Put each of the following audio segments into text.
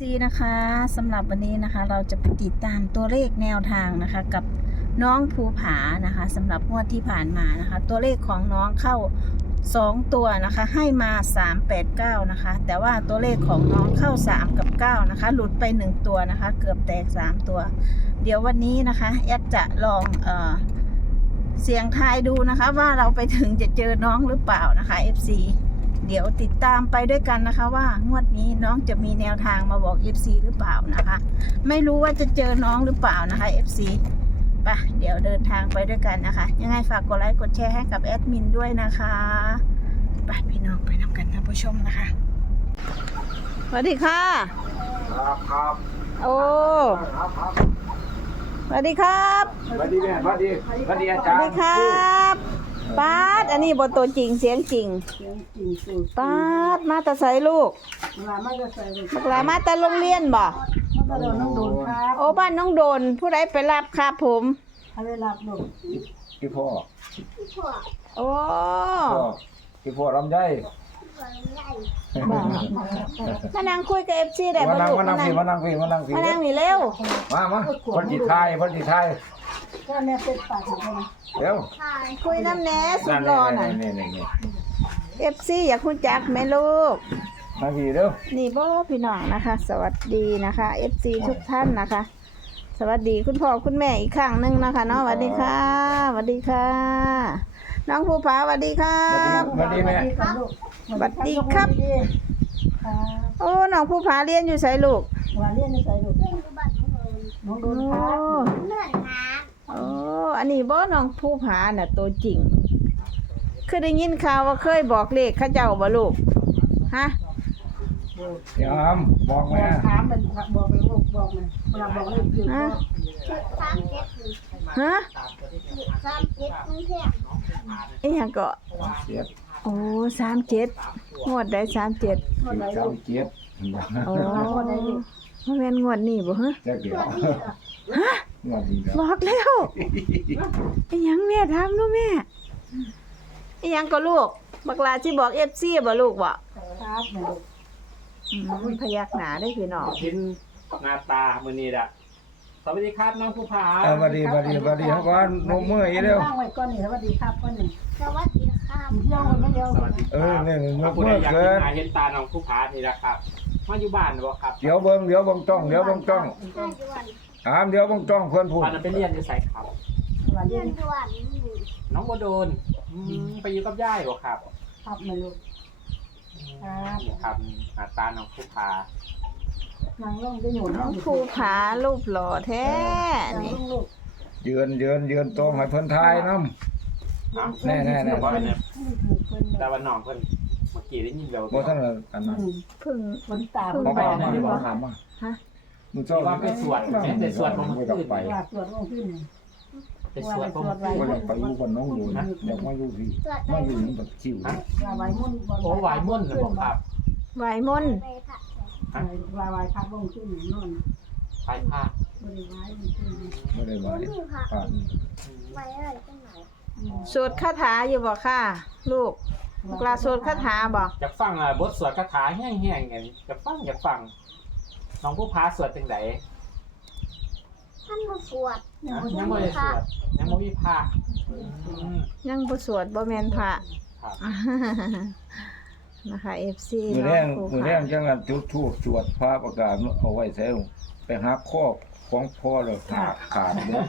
FC นะคะสำหรับวันนี้นะคะเราจะไปติดตามตัวเลขแนวทางนะคะกับน้องภูผานะคะสำหรับงวดที่ผ่านมานะคะตัวเลขของน้องเข้า2ตัวนะคะให้มา389นะคะแต่ว่าตัวเลขของน้องเข้า3กับ9นะคะหลุดไป1ตัวนะคะเกือบแตก3ตัวเดี๋ยววันนี้นะคะแอดจะลองเสียงทายดูนะคะว่าเราไปถึงจะเจอน้องหรือเปล่านะคะ FCเดี๋ยวติดตามไปด้วยกันนะคะว่างวดนี้น้องจะมีแนวทางมาบอก FC หรือเปล่านะคะไม่รู้ว่าจะเจอน้องหรือเปล่านะคะ FC ไปเดี๋ยวเดินทางไปด้วยกันนะคะยังไงฝากกดไลค์กดแชร์ให้กับแอดมินด้วยนะคะไปพี่น้องไปนำกันท่านผู้ชมนะคะสวัสดีค่ะครับโอ้สวัสดีครับสวัสดีแม่สวัสดีอาสจารวัสดีย์ครับป้าดอันนี้บนตัวจริงเสียงจริงป้าดมาแต่ใส่ลูกบักหลามาแต่โรงเรียนบ่โอ้บ้านน้องโดนผู้ใดไปรับครับผมอะไรรับลูกพี่พ่อโอ้พี่พ่อลำไยมานั่งคุยกับ FC ได้บ่ลูกมานั่งพี่มานั่งนี่เร็วมาคนจิตไทยก็แม่เป็นปากของเขาเร็วคุยน้ำแหน่สุดรอน่ะนี่ FC อยากรู้จักแม่ลูกมาพี่เร็วนี่บ่พี่น้องนะคะ สวัสดีนะคะ FC ทุกท่านนะคะ สวัสดีคุณพ่อคุณแม่อีกครั้งหนึ่งนะคะเนาะสวัสดีค่ะสวัสดีค่ะน้องภูผาสวัสดีครับสวัสดีแม่สวัสดีครับโอ้น้องภูผาเรียนอยู่ไสลูกว่าเรียนในใส่ลูกน้องโดนครับโอ้อันนี้บ่น้องภูผาน่ะตัวจริงคือได้ยินข่าวว่าเคยบอกเลขเขาเจ้าบ่ลูกฮะยามบอกแม่ถามมันบอกไปลูกบอกมันเวลาบอกลูกคือฮะฮะ ไอ้หยังก็เจ็บโอ้37งวดได้37 โอ้บ่แม่นงวดนี้บ่ฮะแจ็บเดียวฮะงวดนี้บอกแล้วไอ้หยังแม่ถามดูแม่ไอ้หยังก็ลูกบักลาสิบอก FC บ่ลูกบ่ครับแม่ลูกพยักหน้าได้พี่น้องเห็นหน้าตามื้อนี้ล่ะสวัสดีครับน้องภูผาสวัสดีเขาก็นมมืออีเร็วตั้งไว้ก้อนนี่สวัสดีครับก้อนนี่สวัสดีครับเที่ยวคนไม่เดียวสวัสดีครับเนี่ยนมผู้มืใดออยากเกิเห็นนหน้าเห็นตาน้องภูผานี่ล่ะครับมาอยู่บ้านบ่ครับเดี๋ยวเบิ่งจ้องเดี๋ยวเบิ่งจ้องห้าจวนถามเดี๋ยวเบิ่งจ้องเพื่อนพูดตอนนั้นไปเรียนอยู่ไสครับว่าเรีเพื่ยอน นจวนน้องบ่โดนไปอยู่กับยายบ่ครับครับแม่ลูกนี่ครับหน้าตาน้องภูผานั่งลงจะอยู่น้องภูผารูปหล่อแท้นี่ลูกยืนตรงให้เพิ่นทายน้ำแน่บ่เนี่ยเพิ่นแต่ว่าน้องเพิ่นเมื่อกี้ได้ยินแล้วบ่ทันอันนั้นเพิ่งคนตาเขาก็มาถามมาฮะมึงที่ว่าไปสวดแม่แต่สวดบ่ไม่ขึ้ต้องนไปว่าตรวจลงขึ้นไปสวดบ่ไม่ต้องไปอยู่คนน้องอยู่นะเดี๋ยวมาอยู่พี่มาอยู่นี่แบบคิวนะว่าไว้มุ่นโอ้ไหวม่วนเลยบ่ครับไหวมนต์ไปผักว่าไว้พักลงขึ้นนอนไปภาคบริวารขึ้นไม่ได้คุไว้ณมีผักป่านไว้อะไรตรงไหนสวดคาถาอยู่บ่ค่ะลูกกลาสวดคาถาบ่อยากฟังบทสวดคาถาแห้งๆไงอยากฟังน้องภูผาสวดจังได๋ท่านมาสวดยังไม่ได้สวดยังไม่มีพระยังบ่สวดบ่แม่นพระครับนะคะ FC มือน้แรองงภูมือผาแรงจังกันจุดธูปสวดพระประกาศเอาไว้ใส่ไปหาครอบของพ่อแล้วขาดเลย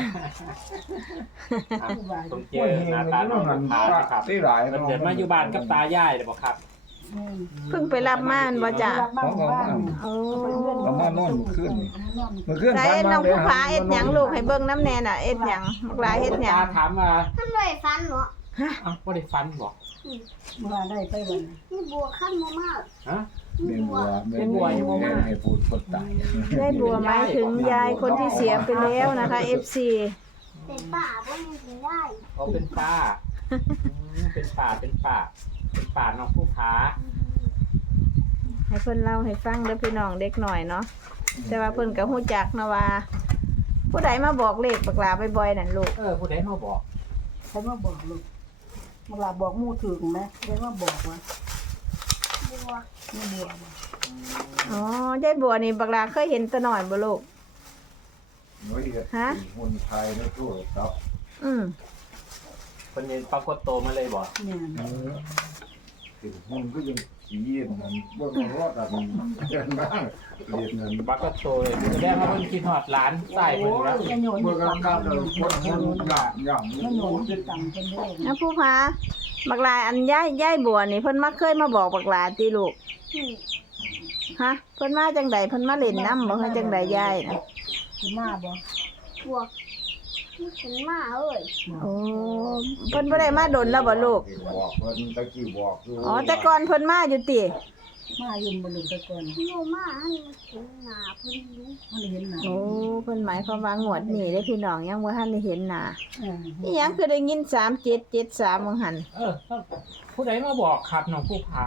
ต้องเจอหน้าตาน้องภูผาครับที่หลายมันเกิดมาอยู่บ้านกับตายายเลยบ่ครับเพิ่งไปรับม่านบ่จ้ะ โอ้เรามานอนขึ้นมือขึ้นใส่น้องภูผาเอ็ดหยังลูกให้เบิ่งน้ำแน่น่ะเอ็ดหยังบักหลาเฮ็ดหยังตาถามว่าท่านเลยฟันเหรออ้าวบ่ได้ฟันบ่มาได้ไปวันนี่บัวขั้นมามากฮะแม่บัวให้พูดคนตายได้บัวหมายถึงยายคนที่เสียไปแล้วนะคะ FC เป็นป่าว่ามันกินได้เขาเป็นป้าเป็นป่าน้องภูผาให้เพิ่นเล่าให้ฟังเด้อพี่น้องเด็กหน่อยเนาะแต่ว่าเพิ่นก็ฮู้จักนะว่า ผู้ใดมาบอกเลขบักหลาบ่อยๆนั่นลูกผู้ใดมาบอกใครมาบอกลูกเวลาบอกมู่ถึงไหมใครมาบอกว่าบัวบัวนี่บัวบ่อ๋อยายบัวนี่บักลาเคยเห็นแตะหน่อยบ่ลูกน้อยเอ็ดฮะคนไทยในโทรศัพท์อืมคนนี้ปรากฏโตวมาเลยบ่เนี่ยถึงหุ่นก็ยังขี้เย็นนั่นบ่ต้องรอดอันเรียนบ้างเรียนนั่นปรากฏโตวเลยแสดงว่าเพิ่นคิดฮอดหลานใส่เพิ่นแล้วจะโยนเมื่อตักาง รค์การเราคนคนย่ำจะโยนตังค์เพิ่นด้วยนะผู้พาบักลาอันยายบัวนี่เพิ่นมาเคยมาบอกบักลาติลูกอืมฮะเพิ่นมาจังใดเพิ่นมาเล่นน้ำบ่เพิ่นจังใดยายนะคือมาบ่บัวมันขึ้นมาเอ้ยโอ้เพิ่นบ่ได้มาดนแล้วบ่ลูกบอกเพิ่นตะกี้บอกอยู่อ๋อแต่ก่อนเพิ่นมาอยู่ติมายุ่มบ่ลูกตะก่อนโนมาให้มันขึ้นหน้าเพิ่นรู้มันเห็นหน้าโอ้เพิ่นหมายความว่างวดนี้เด้อพี่น้องยังบ่ทันได้เห็นหน้าเอออีหยังคือได้ยิน3773ว่าหั่นผู้ใดมาบอกครับน้องผู้พา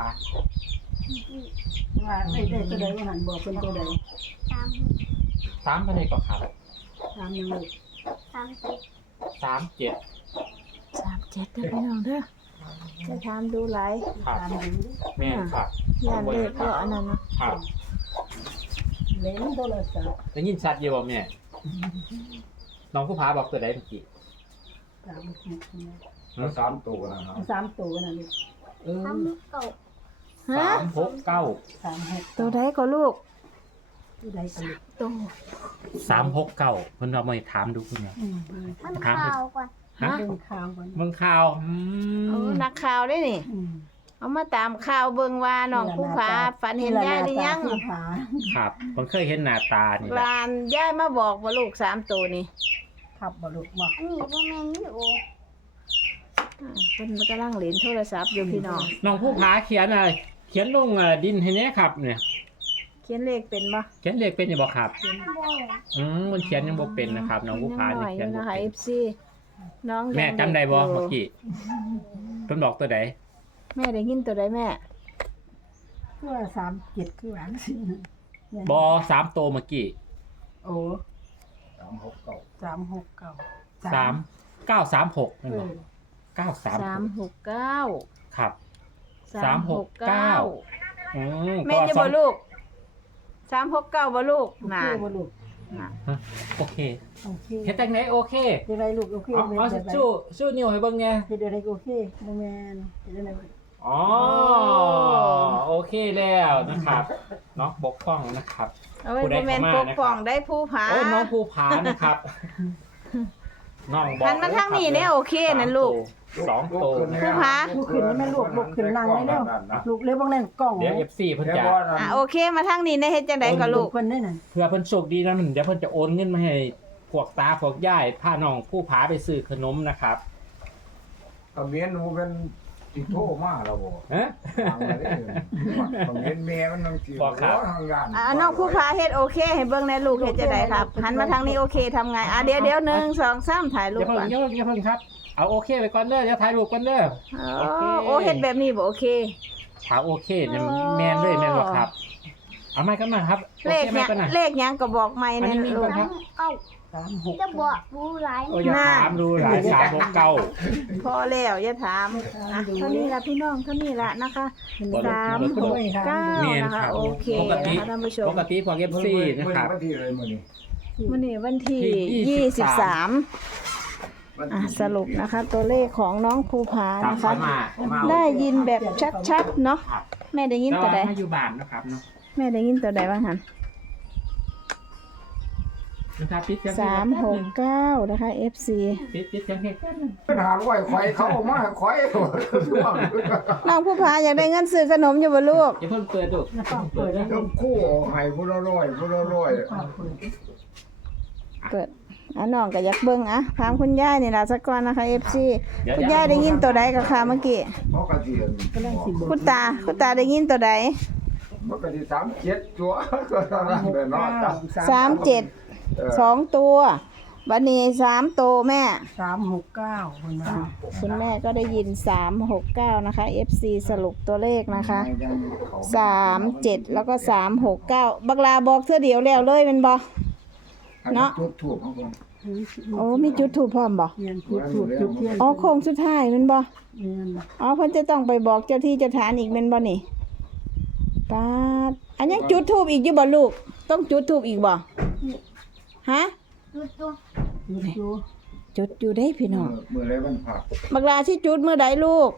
ว่าได้ตัวใดว่าหันบอกเพิ่นตัวใดตามถามเพิ่นได้ก็ครับตามยังลูกตามติด 37 37เด้อพี่น้องเด้อจะถามดูหลายครับตามดูดิแม่นครับย่านเลขก็อันนั้นเนาะครับเล่นโทรศัพท์ได้ยินชัดอยู่บ่แม่น้องผู้พาบอกตัวใดเมื่อกี้ตามคลิปเนี่ยแล้วสามตัวนะครับ 3ตัวนั่นลูกเออทำเก่าฮะ 369 36 ตัวใดก็ลูกตัวใดก็ลูกตัว 369เพิ่นว่ามาถามดูเพิ่นว่ามันถามข่าวก่อนฮะเบิ่งข่าวก่อนเบิ่งข่าวโอ้นักข่าวได้นี่อืมเอามาตามข่าวเบิ่งว่าน้องผู้ผาฝันเห็นยายหรือยังผู้ผาครับเพิ่นเคยเห็นหน้าตานี่แหหละลานยายมาบอกว่าลูก3ตัวนี่ขับบ่ลูกบ่อันนี้บ่แม่นนี่โอเพิ่นกำลังเล่นโทรศัพท์อยู่พี่น้องน้องผู้ผาเขียนอะไรเขียนลงดินให้แน่ครับเนี่ยเขียนเลขเป็นบ่เขียนเลขเป็นอยู่บ่ครับบ่มันเขียนยังบ่เป็นนะครับ น้องผู้ผาหน่นี่อยอเขียนยู่บ่นะคะเป็น FC น้องยังแม่จำได้บ่ด็กยู่เมื่อกี้เพิ่นบอกตัวใดแม่ได้ยินตัวใดแม่คือว่า37คือหวังสิบ่3ตัวเมื่อกี้โอ้ 369 369 3936นั่นบ่936 369 ครับ 369 อืมแม่จะบ่ลูก369บ่ลูกโอน่ะเคบ่ลูกน่ะโอเคโอเคเฮ็ดจังไดโอเคจะได้ลูกโอเคเอาชู้นิ้วให้เบิ่งแหน่เฮ็ดได้โอเคบ่แม่นเฮ็ดได้อ๋อโอเคแล้วนะครับเนาะบกพร่องนะครับเอาไว้ผู้ใดบ่แม่นเข้าปมาก นะครับป้องได้ผู้ผาโอ้ยน้องภูผานะครับ น้องบอกหันมาทางนี้เนี่ยโอเคนั่นลูกสองตัวผู้ผาลูกขึ้นนี่แม่ลูกขึ้นนั่งได้เด้อลูกเลยบ่นั่นกล้องเดี๋ยว FC เพิ่นจะโอเคมาทางนี้ได้เฮ็ดจังไดก็ลูกเพิ่นได้นั่นเพื่อเพิ่นโชคดีนะมันเดี๋ยวเพิ่นจะโอนเงินมาให้พวกตาพวกยายพาน้องผู้ผาไปซื้อขนมนะครับคอมเมนต์มันเป็นสิโทรมาแล้วบ่ฮะทางอะไรคอมเมนต์แม่มันต้องสิบอกครับทางงานน้องผู้พาเฮ็ดโอเคให้เบิ่งในลูกเฮ็ดจังไดครับหันมาทางนี้โอเคทำไงเดี๋ยว1 2 3ถ่ายรูอย่าปเพิ่งก่อนอย่าเพิ่งครับเอาโอเคไปก่อนเด้อเดี๋ยวถ่ายรูปก่อนเด้อโอ้เฮ็ดแบบนี้บ่โอเคถ้าโอเคเนี่ยแม่นเลยแม่นบ่ครับเอาไม้กันมาครับโอเลขเคไหมเนี้ยกันนะเลขหยังก็บอกใหม่นั่นลูกเก่า 36 จะบอกรู้หลายโอ้ยอย่าถามดูหลาย369 พอแล้วอย่าถามเท่านี้ละพี่น้องเท่านี้ละนะคะ369นะคะโอเคนะคะท่านผู้ชมปกติพวก FC นะครับวันที่อะไรมื้อนี้วันนี้วันที่ที่ 23 วันที่สรุปนะคะ ตัวเลขของน้องภูผาตามนะเขาคะมาได้ยินแบบชัดๆเนาะครับแม่ได้ยินแต่ตัวว่าใดมาอยู่บ้านนะครับเนาะแม่ได้ยินตัวใดบ้างหันนะครับปิดเสียง 369นะคะ FC ปิดเสียงเพลงปัญหาร้อยข่อยเข้ามาข่อยช่วงน้องภูผาอยากได้เงินซื้อขนมอยู่บ่ลูกอย่าเพิ่งเปิดดูนะต้องเปิดแล้วทั้งคู่ให้ผู้ละร้อยผู้ละร้อยเปิดน้องก็อยากเบิ่งถามคุณยายนี่ล่ะสักก่อนนะคะ FC เดี๋ยวคุณยายได้ยินตัวใดก็ค่ะเมื่อกี้ปกติกำลังสิบ่คุณตาได้ยินตัวใดปกติ37ตัวก็เท่านั้นแหละเนาะ 37 2 ตัวบัดนี้3ตัวแม่ 369เพิ่นว่าคุณแม่ก็ได้ยิน369นะคะ FC สรุปตัวเลขนะคะ37แล้วก็369บักลาบอกเทื่อเดียวแล้วเลยแม่นบ่ เนาะจุดถูกของผมโอ้มีจุดถูกพร้อมบ่เรียนพูดถูกจุดเทียนอ๋อโค้งสุดท้ายแม่นบ่เรียนอ๋อเพิ่นจะต้องไปบอกเจ้าที่เจ้าทางอีกแม่นบ่นี่ปาดอันยังจุดทูบอีกอยู่บ่ลูกต้องจุดทูบอีกบ่ฮะดูดูจุดอยู่ได้พี่น้องมือไรมันผักบักลาที่จุดเมื่อใดลูก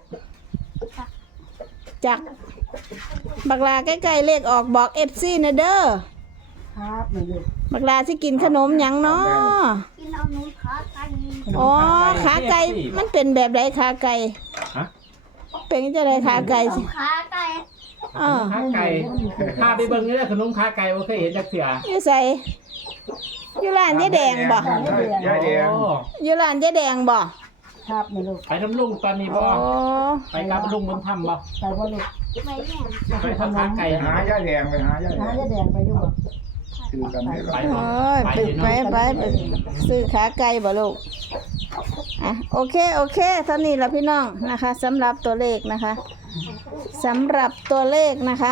จักบักลาใกล้ๆเลขออกบอก FC นะเด้อครับนี่ลูกบักลาสิกินขนมหยังเนาะกินเอาหนูขาไก่อ๋อขาไก่มันเป็นแบบใดขาไก่ฮะเป็นจะไดขาไก่สิขาไก่เออขาไก่พาไปเบิ่งนี่แหละขนมขาไก่บ่เคยเห็นจักเทื่ออยู่ใส่อยู่ร้านยายแดงบ่ยายแดงโอ้อยู่ร้านยายแดงบ่ครับนี่ลูกไปน้ำลุงตอนนี้บ่อ๋อไปกับลุงบนถ้ำบ่ไปบ่ลูกไม่แน่ไปทำขาไก่ไปหายายแดงไปหายายแดหาง ยาแดงไปอยู่บ่คือกันนี่ไปล่ะเนาะโอ้ยไปซื้อขาไก่บ่ลูกอ่ะโอเคเท่านี้ละพี่น้องนะคะสำหรับตัวเลขนะคะสำหรับตัวเลขนะคะ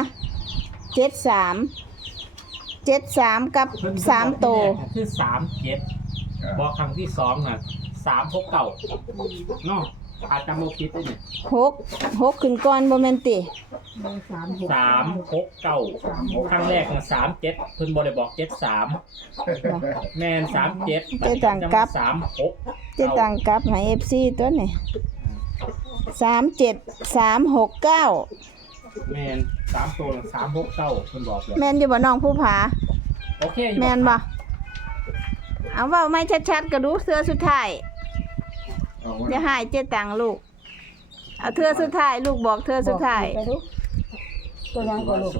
73กับ3โตวคือ37บอกครั้งที่2น่ะ369เนาะอาจจะบ่ผิดได้นี่ 6ขึ้นก่อนบ่แม่นติ 36 369ครั้งแรกน่ะ37เพิ่นบ่ได้บอก73แม่น37 เจ๊ตังกลับ 36 เจะตังกลับให้ FC ตัวนี้37369 แม่น3ตัวน่ะ369เพิ่นบอกเลยแม่นอยู่บ่น้องผู้ผาโอเคอยู่แม่นบ่เอาเว้าไม่ชัดๆก็ดูเทื่อสุดท้ายอย่าหายเจ๊ตังลูกเอาเทื่อสุดท้ายลูกบอกเทื่อสุดท้ายไปดูตัวยังก็ลูก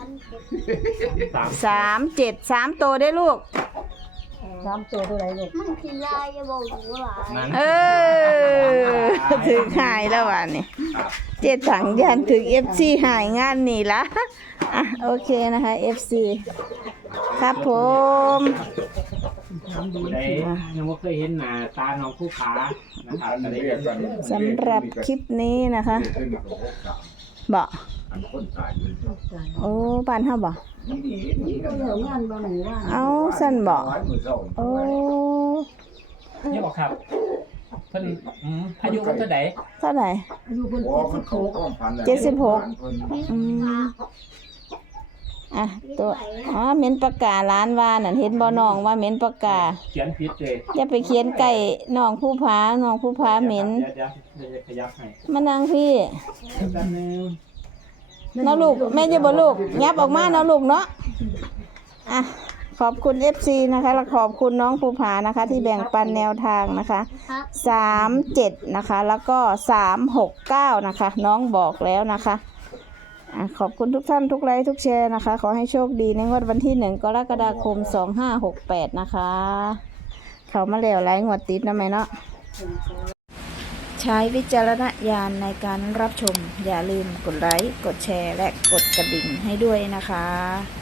3 ตัวได้ลูก 3ตัวเท่าไหร่ลูกมันคือยายอย่าบอกหนูหลายนั้นเออถึงหายแล้วว่ะนี่เจ๊ตังยันถึง FC หายงานนี่ละอ่ะโอเคนะคะ FC ครับผมผู้ใดยังบ่เคยเห็นหน้าตาน้องผู้ขานะครับก็ได้เห็นสำหรับคลิปนี้นะคะบอกคนตายอยู่โอ้บ้านเฮาบ่นี่ก็เหลืองานบ่หนูว่าเอาสั่นบ่หลายมื้อเช้าโอ้เนี่ยบอกครับเพิ่นอายุเพิ่นเท่าใดเท่าไหร่อายุเพิ่นบ่มันเข้าก้อนพันแล้วอืมอ่ะตัวอ๋อเหม็นปากการ้านว่านั่นเห็นบ่น้องว่าเหม็นปากกาเขียนผิดเลยอย่าไปเขียนใกล้น้องผู้พาน้องผู้พาเหม็นเดี๋ยวขยับให้มานั่งพี่แป๊บนึงเนาะลูกแม่จะบ่ลูกยับออกมาเนาะลูกเนาะอ่ะขอบคุณ FC นะคะและขอบคุณน้องภูผานะคะ ที่แบ่งปันแนวทางนะคะครับ 37นะคะแล้วก็369นะคะน้องบอกแล้วนะคะอ่ะขอบคุณทุกท่านทุกไลค์ทุกแชร์นะคะขอให้โชคดีในงวดวันที่1กรกฎาคม2568นะคะเขามาแล้วไลค์งวดติดนะแม่เนาะใช้วิจารณญาณในการรับชมอย่าลืมกดไลค์กดแชร์และกดกระดิ่งให้ด้วยนะคะ